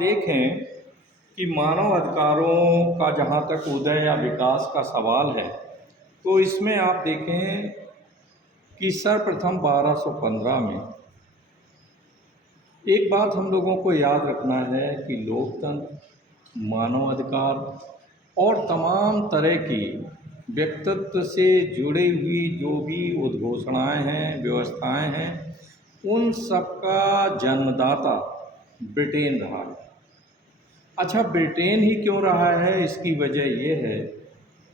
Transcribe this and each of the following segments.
देखें कि मानव अधिकारों का जहाँ तक उदय या विकास का सवाल है, तो इसमें आप देखें कि सर्वप्रथम 1215 में एक बात हम लोगों को याद रखना है कि लोकतंत्र, मानव अधिकार और तमाम तरह की व्यक्तित्व से जुड़ी हुई जो भी उद्घोषणाएं हैं, व्यवस्थाएं हैं, उन सब का जन्मदाता ब्रिटेन रहा है। अच्छा, ब्रिटेन ही क्यों रहा है? इसकी वजह ये है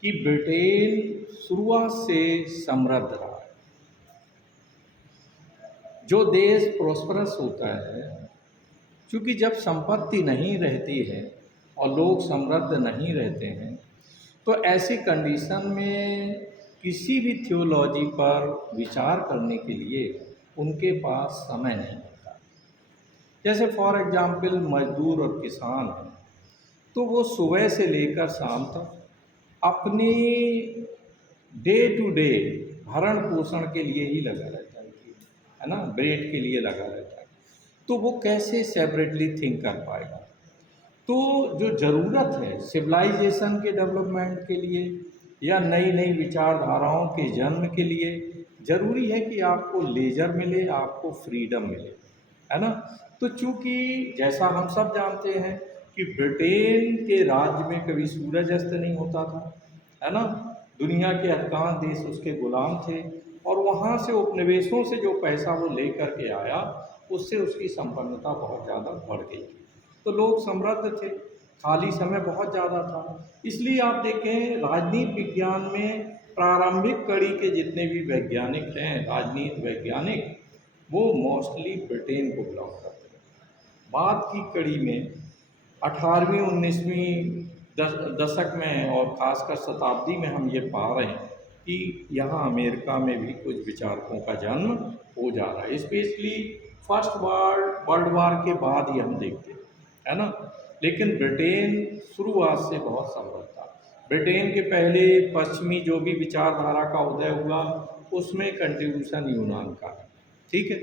कि ब्रिटेन शुरुआत से समृद्ध रहा है। जो देश प्रोस्परस होता है, क्योंकि जब संपत्ति नहीं रहती है और लोग समृद्ध नहीं रहते हैं, तो ऐसी कंडीशन में किसी भी थियोलॉजी पर विचार करने के लिए उनके पास समय नहीं होता। जैसे फॉर एग्जाम्पल मजदूर और किसान हैं, तो वो सुबह से लेकर शाम तक अपनी डे टू डे भरण पोषण के लिए ही लगा रहता है ना, ब्रेड के लिए लगा रहता है। तो वो कैसे सेपरेटली थिंक कर पाएगा? तो जो ज़रूरत है सिविलाइजेशन के डेवलपमेंट के लिए या नई नई विचारधाराओं के जन्म के लिए, ज़रूरी है कि आपको लेजर मिले, आपको फ्रीडम मिले, है ना। तो चूँकि जैसा हम सब जानते हैं कि ब्रिटेन के राज्य में कभी सूरज अस्त नहीं होता था, है ना। दुनिया के अधिकांश देश उसके गुलाम थे और वहाँ से उपनिवेशों से जो पैसा वो ले करके आया, उससे उसकी संपन्नता बहुत ज़्यादा बढ़ गई थी। तो लोग समृद्ध थे, खाली समय बहुत ज़्यादा था। इसलिए आप देखें राजनीति विज्ञान में प्रारंभिक कड़ी के जितने भी वैज्ञानिक हैं, राजनीति वैज्ञानिक, वो मोस्टली ब्रिटेन को बिलोंग करते हैं। बाद की कड़ी में 18वीं 19वीं दशक में और ख़ासकर शताब्दी में हम ये पा रहे हैं कि यहाँ अमेरिका में भी कुछ विचारकों का जन्म हो जा रहा है। स्पेशली फर्स्ट वर्ल्ड वार के बाद ही हम देखते हैं, है ना। लेकिन ब्रिटेन शुरुआत से बहुत समृद्ध था। ब्रिटेन के पहले पश्चिमी जो भी विचारधारा का उदय हुआ, उसमें कंट्रीब्यूशन यूनान का है, ठीक है।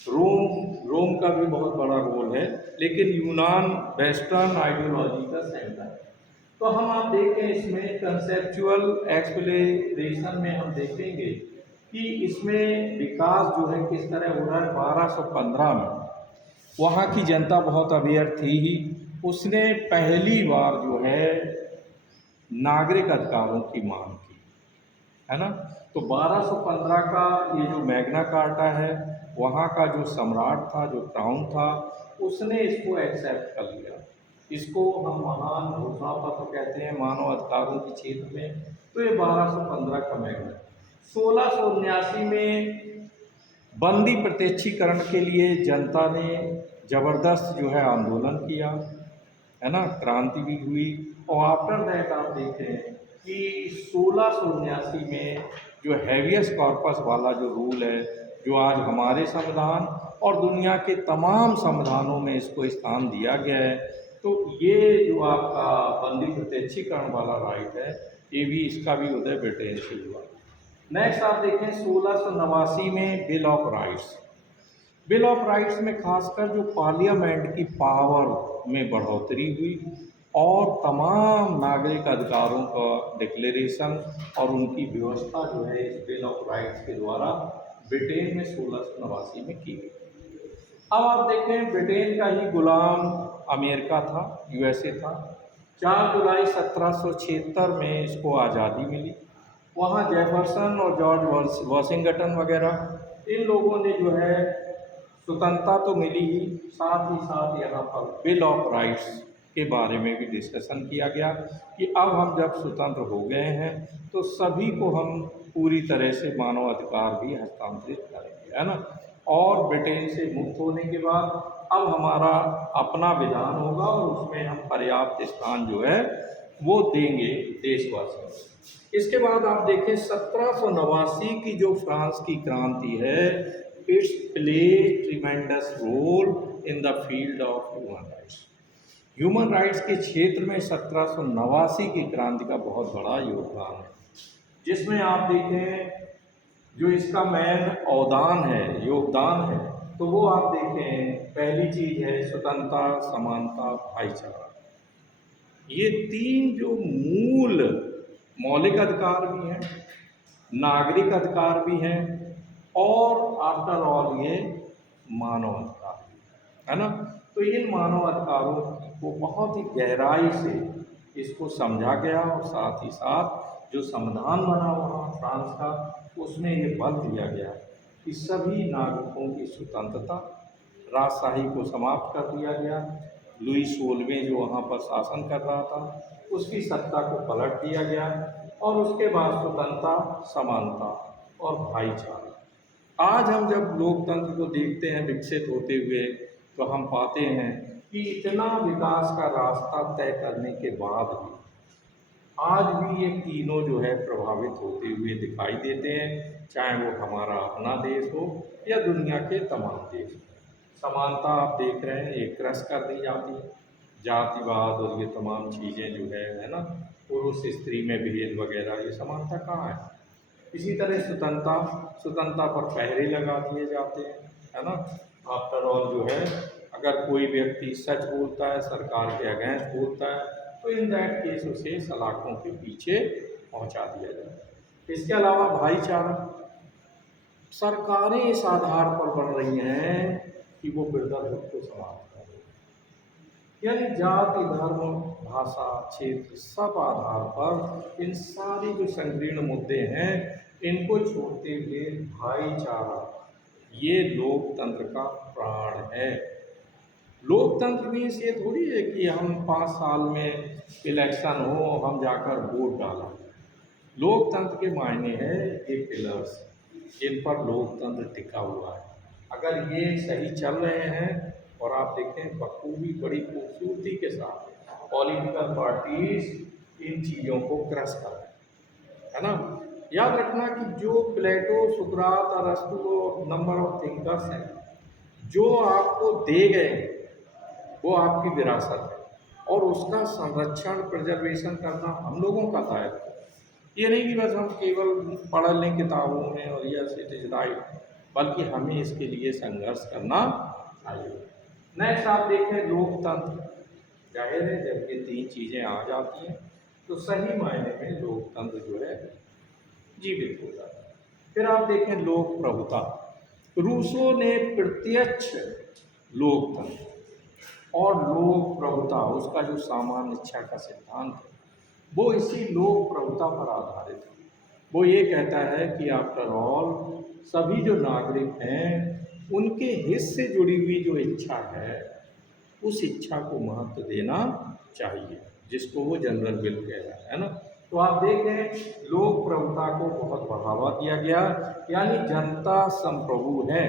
रोम का भी बहुत बड़ा रोल है, लेकिन यूनान वेस्टर्न आइडियोलॉजी का सेंटर है। तो हम आप देखें इसमें कंसेप्चुअल एक्सप्लेनेशन में हम देखेंगे कि इसमें विकास जो है किस तरह हो रहा है। 1215 में वहाँ की जनता बहुत अवेयर थी ही, उसने पहली बार जो है नागरिक अधिकारों की मांग की, है ना। तो 1215 का ये जो मैग्ना कार्टा है, वहाँ का जो सम्राट था, जो क्राउन था, उसने इसको एक्सेप्ट कर लिया। इसको हम महान घोषणा पत्र कहते हैं मानव अधिकारों के क्षेत्र में। तो ये 1215 का मैग्ना। 1679 में बंदी प्रत्यक्षीकरण के लिए जनता ने ज़बरदस्त जो है आंदोलन किया, है ना, क्रांति भी हुई। और आफ्टर दैट आप देखें कि 1679 में जो हैवियस कॉर्पस वाला जो रूल है, जो आज हमारे संविधान और दुनिया के तमाम संविधानों में इसको स्थान दिया गया है, तो ये जो आपका बंदी प्रत्यक्षीकरण वाला राइट है, ये भी इसका भी उदय ब्रिटेन से हुआ। नेक्स्ट आप देखें 1689 में bill of rights. Bill of rights में खासकर जो पार्लियामेंट की पावर में बढ़ोतरी हुई और तमाम नागरिक अधिकारों का डिक्लेरेशन और उनकी व्यवस्था जो है इस बिल ऑफ राइट्स के द्वारा ब्रिटेन में 1689 में की गई। अब आप देखें ब्रिटेन का ही गुलाम अमेरिका था, यूएसए था। 4 जुलाई 1776 में इसको आज़ादी मिली। वहाँ जेफरसन और जॉर्ज वाशिंगटन वगैरह इन लोगों ने जो है स्वतंत्रता तो मिली ही, साथ ही साथ यहाँ पर बिल ऑफ राइट्स के बारे में भी डिस्कशन किया गया कि अब हम जब स्वतंत्र हो गए हैं तो सभी को हम पूरी तरह से मानव अधिकार भी हस्तांतरित करेंगे, है ना। और ब्रिटेन से मुक्त होने के बाद अब हमारा अपना विधान होगा और उसमें हम पर्याप्त स्थान जो है वो देंगे देशवासियों को। इसके बाद आप देखें 1789 की जो फ्रांस की क्रांति है, it's play tremendous role in the field of human rights. Human rights के क्षेत्र में 1789 की क्रांति का बहुत बड़ा योगदान है, जिसमें आप देखें जो इसका मेन योगदान है, तो वो आप देखें पहली चीज़ है स्वतंत्रता, समानता, भाईचारा। ये तीन जो मूल मौलिक अधिकार भी हैं, नागरिक अधिकार भी हैं, और आफ्टर ऑल ये मानव अधिकार भी है ना। तो इन मानव अधिकारों को बहुत ही गहराई से इसको समझा गया, और साथ ही साथ जो संविधान बना हुआ फ्रांस का, उसमें ये बल दिया गया कि सभी नागरिकों की स्वतंत्रता, राजशाही को समाप्त कर दिया गया। लुई 16वें जो वहाँ पर शासन कर रहा था, उसकी सत्ता को पलट दिया गया, और उसके बाद स्वतंत्रता, समानता और भाईचारा। आज हम जब लोकतंत्र को देखते हैं विकसित होते हुए, तो हम पाते हैं कि इतना विकास का रास्ता तय करने के बाद भी आज भी ये तीनों जो है प्रभावित होते हुए दिखाई देते हैं, चाहे वो हमारा अपना देश हो या दुनिया के तमाम देश। समानता आप देख रहे हैं, एक क्रश कर दी जाती है, जातिवाद और ये तमाम चीज़ें जो है ना, पुरुष स्त्री में भेद वगैरह, ये समानता कहाँ है। इसी तरह स्वतंत्रता पर पहरे लगा दिए जाते हैं, है ना। आफ्टर ऑल जो है, अगर कोई व्यक्ति सच बोलता है, सरकार के अगेंस्ट बोलता है, तो इन दैट केस उसे सलाखों के पीछे पहुंचा दिया जाए। इसके अलावा भाईचारा, सरकारें इस आधार पर बढ़ रही हैं कि वो ब्रदरहुड को समाप्त कर रही हैं, यानी जाति, धर्म, भाषा, क्षेत्र, सब आधार पर इन सारे जो संकीर्ण मुद्दे हैं, इनको छोड़ते हुए भाईचारा, ये लोकतंत्र का प्राण है। लोकतंत्र मीन्स ये थोड़ी है कि हम 5 साल में इलेक्शन हो, हम जाकर वोट डाला। लोकतंत्र के मायने है ये पिलर्स, जिन पर लोकतंत्र टिका हुआ है। अगर ये सही चल रहे हैं, और आप देखें बखूबी बड़ी खूबसूरती के साथ पॉलिटिकल पार्टीज इन चीज़ों को क्रश कर रहे हैं, है ना। याद रखना कि जो प्लेटो, सुकरात, अरस्तु नंबर ऑफ थिंकर्स हैं, जो आपको दे गए वो आपकी विरासत है, और उसका संरक्षण, प्रिजर्वेशन करना हम लोगों का दायित्व है। ये नहीं कि बस हम केवल पढ़ लें किताबों में और यस इट इज राइट, बल्कि हमें इसके लिए संघर्ष करना चाहिए। नेक्स्ट आप देखें लोकतंत्र, जाहिर है जब ये तीन चीज़ें आ जाती हैं तो सही मायने में लोकतंत्र जो है जीवित हो जाता है। फिर आप देखें लोक प्रभुता, रूसो ने प्रत्यक्ष लोकतंत्र और लोक प्रभुता, उसका जो सामान्य इच्छा का सिद्धांत है, वो इसी लोक प्रभुता पर आधारित है। वो ये कहता है कि आफ्टर ऑल सभी जो नागरिक हैं, उनके हित से जुड़ी हुई जो इच्छा है, उस इच्छा को महत्व देना चाहिए, जिसको वो जनरल विल कह रहा है ना। तो आप देखें लोक प्रभुता को बहुत बढ़ावा दिया गया, यानी जनता संप्रभु है।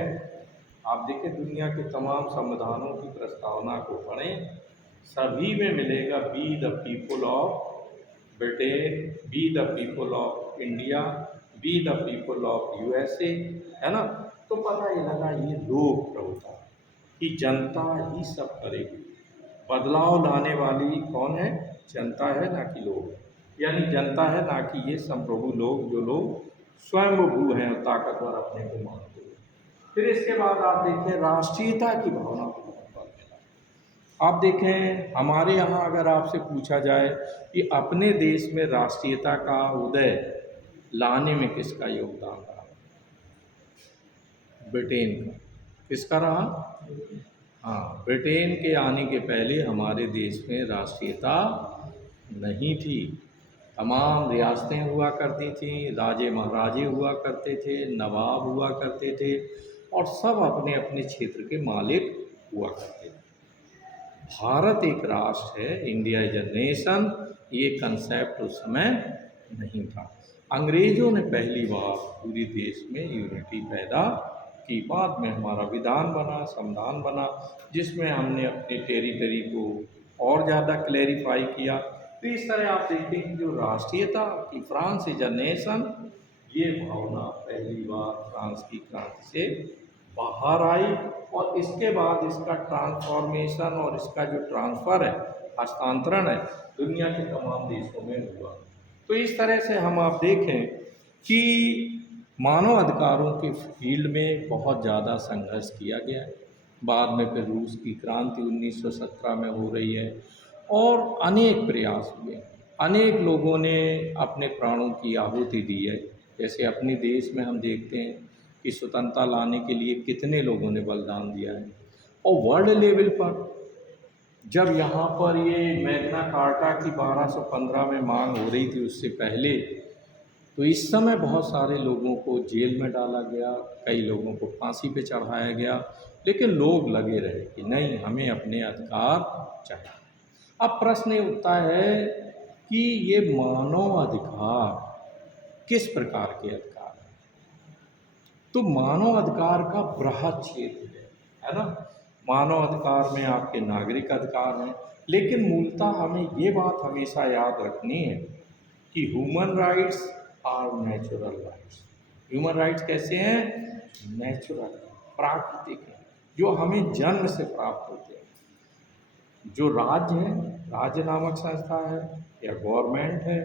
आप देखें दुनिया के तमाम संविधानों की प्रस्तावना को पढ़ें, सभी में मिलेगा be the people of Britain, be the people of India, be the people of USA, है ना। तो पता ही लगा ये लोक प्रभुता कि जनता ही सब करेगी। बदलाव लाने वाली कौन है? जनता है, ना कि लोग, यानी जनता है, ना कि ये संप्रभु लोग, जो लोग स्वयंभू हैं और ताकतवर अपने को मानते हैं। फिर इसके बाद आप देखें राष्ट्रीयता की भावना को बहुत बल मिला। आप देखें हमारे यहाँ अगर आपसे पूछा जाए कि अपने देश में राष्ट्रीयता का उदय लाने में किसका योगदान रहा? ब्रिटेन का। किसका रहा? हाँ, ब्रिटेन के आने के पहले हमारे देश में राष्ट्रीयता नहीं थी। तमाम रियासतें हुआ करती थीं, राजे महाराजे हुआ करते थे, नवाब हुआ करते थे, और सब अपने अपने क्षेत्र के मालिक हुआ करते थे। भारत एक राष्ट्र है, इंडिया इज अ नेशन, ये कंसेप्ट उस समय नहीं था। अंग्रेज़ों ने पहली बार पूरे देश में यूनिटी पैदा की। बाद में हमारा विधान बना, संविधान बना, जिसमें हमने अपनी टेरिटरी को और ज़्यादा क्लैरिफाई किया। तो इस तरह आप देखते हैं कि जो राष्ट्रीयता की फ्रांस इज अ नेशन, ये भावना पहली बार फ्रांस की क्रांति से बाहर आई, और इसके बाद इसका ट्रांसफॉर्मेशन और इसका जो ट्रांसफ़र है, हस्तांतरण है, दुनिया के तमाम देशों में हुआ। तो इस तरह से हम आप देखें कि मानव अधिकारों के फील्ड में बहुत ज़्यादा संघर्ष किया गया है। बाद में फिर रूस की क्रांति 1917 में हो रही है, और अनेक प्रयास हुए। अनेक लोगों ने अपने प्राणों की आहुति दी है। जैसे अपने देश में हम देखते हैं कि स्वतंत्रता लाने के लिए कितने लोगों ने बलिदान दिया है। और वर्ल्ड लेवल पर जब यहाँ पर ये मैग्ना कार्टा की 1215 में मांग हो रही थी, उससे पहले तो इस समय बहुत सारे लोगों को जेल में डाला गया, कई लोगों को फांसी पे चढ़ाया गया, लेकिन लोग लगे रहे कि नहीं, हमें अपने अधिकार चाहिए। अब प्रश्न ये उठता है कि ये मानव अधिकार किस प्रकार के अधिकार हैं? तो मानव अधिकार का बृहद क्षेत्र है ना। मानव अधिकार में आपके नागरिक अधिकार हैं, लेकिन मूलतः हमें ये बात हमेशा याद रखनी है कि human rights are natural rights. Human rights कैसे हैं? नेचुरल, प्राकृतिक हैं, जो हमें जन्म से प्राप्त होते हैं। जो राज्य है, राज्य नामक संस्था है या गवर्नमेंट है,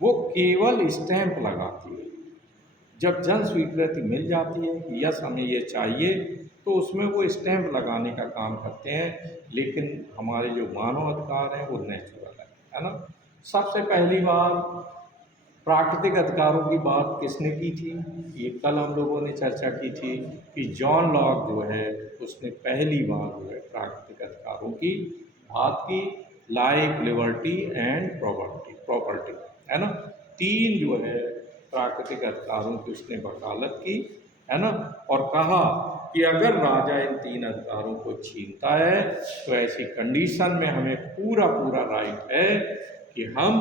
वो केवल स्टैंप लगाती है। जब जन स्वीकृति मिल जाती है कि यस हमें ये चाहिए, तो उसमें वो स्टैंप लगाने का काम करते हैं। लेकिन हमारे जो मानव अधिकार हैं वो नेचुरल है ना। सबसे पहली बार प्राकृतिक अधिकारों की बात किसने की थी? ये कल हम लोगों ने चर्चा की थी कि जॉन लॉक जो है उसने पहली बार जो है प्राकृतिक अधिकारों की बात की। लाइफ, लिबर्टी एंड प्रॉपर्टी है ना, तीन जो है प्राकृतिक अधिकारों की उसने वकालत की है ना। और कहा कि अगर राजा इन तीन अधिकारों को छीनता है तो ऐसी कंडीशन में हमें पूरा पूरा राइट है कि हम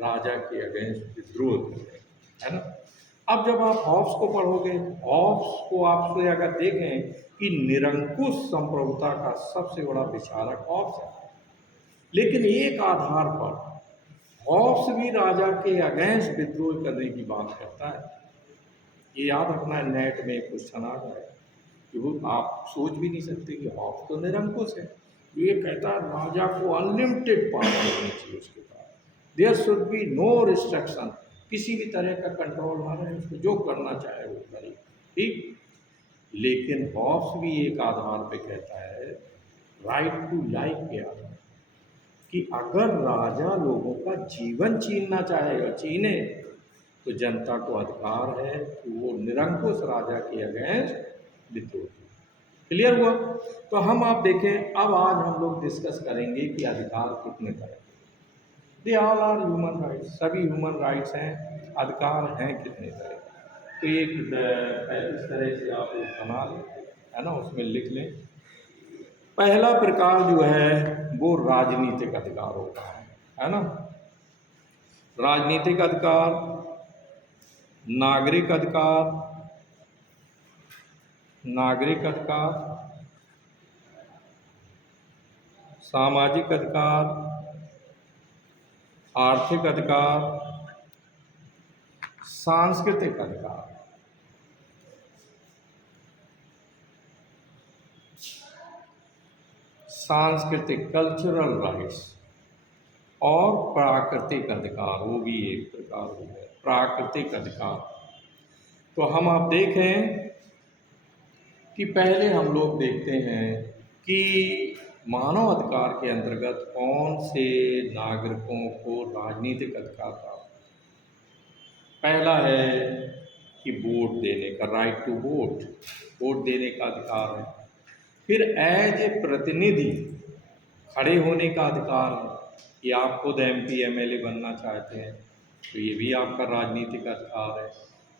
राजा के अगेंस्ट विद्रोह करें, है ना। अब जब आप हॉब्स को पढ़ोगे, हॉब्स को आप से अगर देखें कि निरंकुश संप्रभुता का सबसे बड़ा विचारक हॉब्स है, लेकिन एक आधार पर हॉब्स भी राजा के अगेंस्ट विद्रोह करने की बात करता है। ये याद रखना है, नेट में क्वेश्चन आ गया है कि वो आप सोच भी नहीं सकते कि हॉब्स तो निरंकुश है। ये कहता है राजा को अनलिमिटेड पावर होनी चाहिए उसके पास, there should be no restriction, किसी भी तरह का कंट्रोल ना रहे, उसको जो करना चाहे वो करे, ठीक। लेकिन हॉब्स भी एक आधार पे कहता है, राइट टू लाइफ के आधार, कि अगर राजा लोगों का जीवन छीनना चाहेगा, छीने, तो जनता को अधिकार है कि वो निरंकुश राजा के अगेंस्ट विद्रोह। क्लियर हुआ? तो हम आप देखें, अब आज हम लोग डिस्कस करेंगे कि अधिकार कितने तरह के। They all are human rights, सभी ह्यूमन राइट्स हैं। अधिकार हैं कितने तरह के? तो एक इस तरह से आप एक बना लें, है ना, उसमें लिख लें। पहला प्रकार जो है वो राजनीतिक अधिकारों का है ना। राजनीतिक अधिकार, नागरिक अधिकार, नागरिक अधिकार, सामाजिक अधिकार, आर्थिक अधिकार, सांस्कृतिक अधिकार। सांस्कृतिक, कल्चरल राइट्स, और प्राकृतिक अधिकार, वो भी एक प्रकार हो गया प्राकृतिक अधिकार। तो हम आप देखें कि पहले हम लोग देखते हैं कि मानव अधिकार के अंतर्गत कौन से नागरिकों को राजनीतिक अधिकार प्राप्त। पहला है कि वोट देने का, राइट टू वोट, वोट देने का अधिकार है। फिर एज ए प्रतिनिधि खड़े होने का अधिकार है, कि आप खुद MP MLA बनना चाहते हैं तो ये भी आपका राजनीतिक अधिकार है।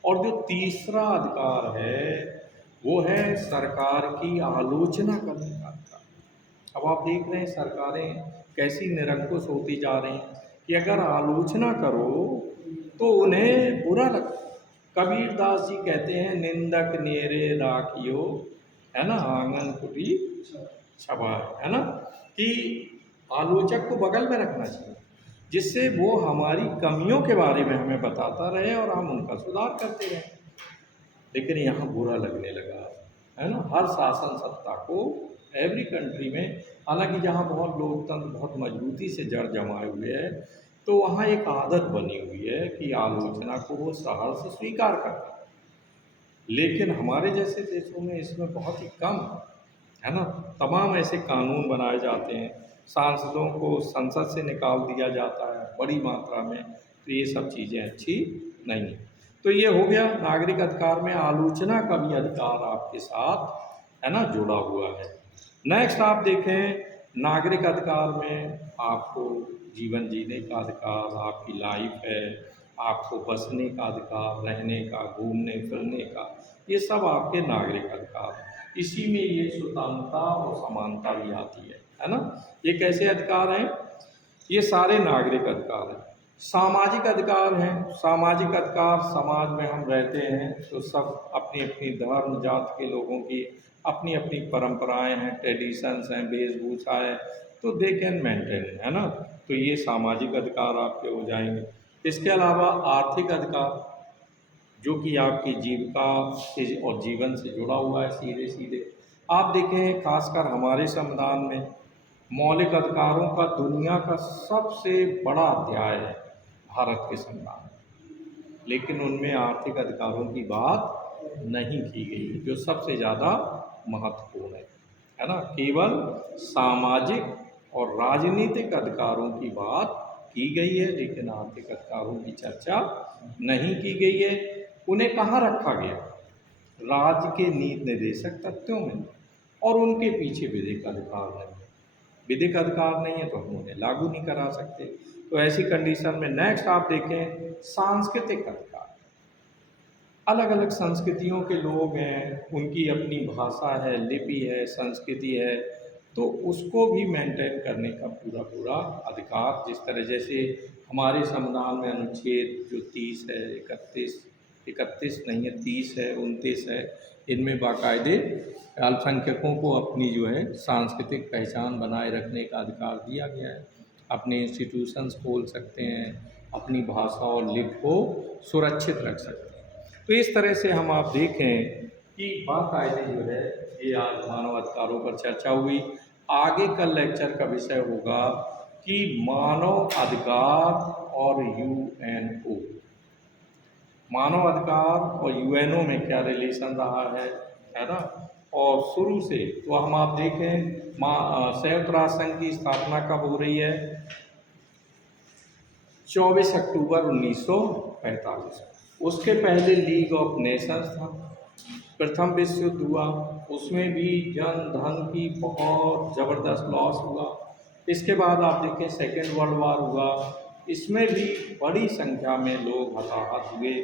और जो तीसरा अधिकार है वो है सरकार की आलोचना करने का अधिकार। अब आप देख रहे हैं सरकारें कैसी निरंकुश होती जा रही हैं कि अगर आलोचना करो तो उन्हें बुरा लगता है। कबीरदास जी कहते हैं, निंदक नेरे राखियो, है ना, आंगन कुटी छबा, है ना, कि आलोचक को बगल में रखना चाहिए, जिससे वो हमारी कमियों के बारे में हमें बताता रहे और हम उनका सुधार करते रहें। लेकिन यहाँ बुरा लगने लगा, है ना, हर शासन सत्ता को, एवरी कंट्री में, हालांकि जहाँ बहुत लोकतंत्र बहुत मजबूती से जड़ जमाए हुए है, तो वहाँ एक आदत बनी हुई है कि आलोचना को वो सहर्ष स्वीकार करता है। लेकिन हमारे जैसे देशों में इसमें बहुत ही कम है ना। तमाम ऐसे कानून बनाए जाते हैं, सांसदों को संसद से निकाल दिया जाता है बड़ी मात्रा में, तो ये सब चीज़ें अच्छी नहीं हैं। तो ये हो गया नागरिक अधिकार में आलोचना का भी अधिकार आपके साथ, है ना, जुड़ा हुआ है। नेक्स्ट आप देखें, नागरिक अधिकार में आपको जीवन जीने का अधिकार, आपकी लाइफ है, आपको बसने का अधिकार, रहने का, घूमने फिरने का, ये सब आपके नागरिक अधिकार हैं। इसी में ये स्वतंत्रता और समानता भी आती है ना। ये कैसे अधिकार हैं? ये सारे नागरिक अधिकार हैं। सामाजिक अधिकार हैं। सामाजिक अधिकार, समाज में हम रहते हैं तो सब अपनी अपनी धर्म जात के लोगों की अपनी अपनी परंपराएं हैं, ट्रेडिशंस हैं, वेशभूषा है, तो दे कैन मेंटेन, है ना। तो ये सामाजिक अधिकार आपके हो जाएंगे। इसके अलावा आर्थिक अधिकार, जो कि आपकी जीविका से और जीवन से जुड़ा हुआ है सीधे सीधे। आप देखें खासकर हमारे संविधान में मौलिक अधिकारों का दुनिया का सबसे बड़ा अध्याय है भारत के संविधान में, लेकिन उनमें आर्थिक अधिकारों की बात नहीं की गई है, जो सबसे ज़्यादा महत्वपूर्ण है ना। केवल सामाजिक और राजनीतिक अधिकारों की बात की गई है, लेकिन आर्थिक अधिकारों की चर्चा नहीं की गई है। उन्हें कहाँ रखा गया? राज्य के नीति निर्देशक तथ्यों में, और उनके पीछे विधिक अधिकार नहीं है। विधिक अधिकार नहीं है तो हम उन्हें लागू नहीं करा सकते। तो ऐसी कंडीशन में नेक्स्ट आप देखें सांस्कृतिक अधिकार। अलग अलग संस्कृतियों के लोग हैं, उनकी अपनी भाषा है, लिपि है, संस्कृति है, तो उसको भी मेंटेन करने का पूरा पूरा अधिकार। जिस तरह जैसे हमारे संविधान में अनुच्छेद जो 30 है, 31 नहीं है, 30 है, 29 है, इनमें बाकायदे अल्पसंख्यकों को अपनी जो है सांस्कृतिक पहचान बनाए रखने का अधिकार दिया गया है। अपने इंस्टीट्यूशंस खोल सकते हैं, अपनी भाषा और लिपि को सुरक्षित रख सकते हैं। तो इस तरह से हम आप देखें कि बाकायदे जो है ये आज मानव अधिकारों पर चर्चा हुई। आगे कल लेक्चर का विषय होगा कि मानव अधिकार और यूएनओ, मानव अधिकार और यूएनओ में क्या रिलेशन रहा है ना। और शुरू से तो हम आप देखें संयुक्त राष्ट्र संघ की स्थापना कब हो रही है? 24 अक्टूबर 1945। उसके पहले लीग ऑफ नेशंस था, प्रथम विश्व युद्ध हुआ, उसमें भी जन धन की बहुत ज़बरदस्त लॉस हुआ। इसके बाद आप देखें सेकेंड वर्ल्ड वार हुआ, इसमें भी बड़ी संख्या में लोग हताहत हुए,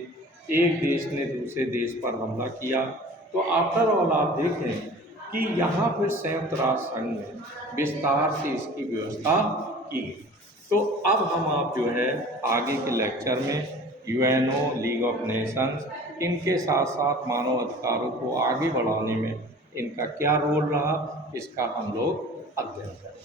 एक देश ने दूसरे देश पर हमला किया। तो आफ्टर ऑल आप देखें कि यहाँ पर संयुक्त राष्ट्र संघ में विस्तार से इसकी व्यवस्था की गई। तो अब हम आप जो है आगे के लेक्चर में यूएनओ, लीग ऑफ नेशंस, इनके साथ साथ मानव अधिकारों को आगे बढ़ाने में इनका क्या रोल रहा, इसका हम लोग अध्ययन करें।